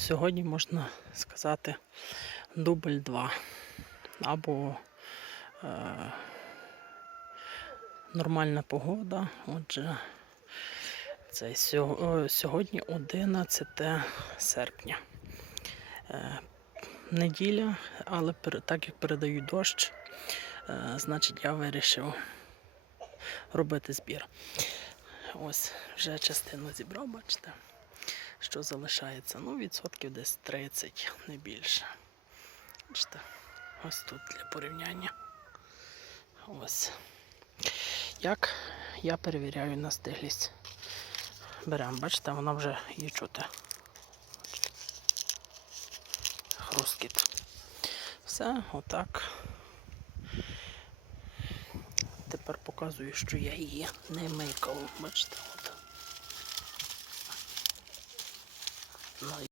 сьогодні можна сказати дубль 2 або е, нормальна погода. Отже, це е, сьогодні 11 серпня. Е, неділя, але так як передають дощ, е, значить я вирішив робити збір. Ось вже частину зібрав, бачите, що залишається. Ну, відсотків десь 30, не більше. Бачите, ось тут для порівняння. Ось. Як я перевіряю на стиглість. Беремо, бачите, вона вже її чути. Хрускіт. Все, отак. Тепер показую, що я її не микав. Бачите, like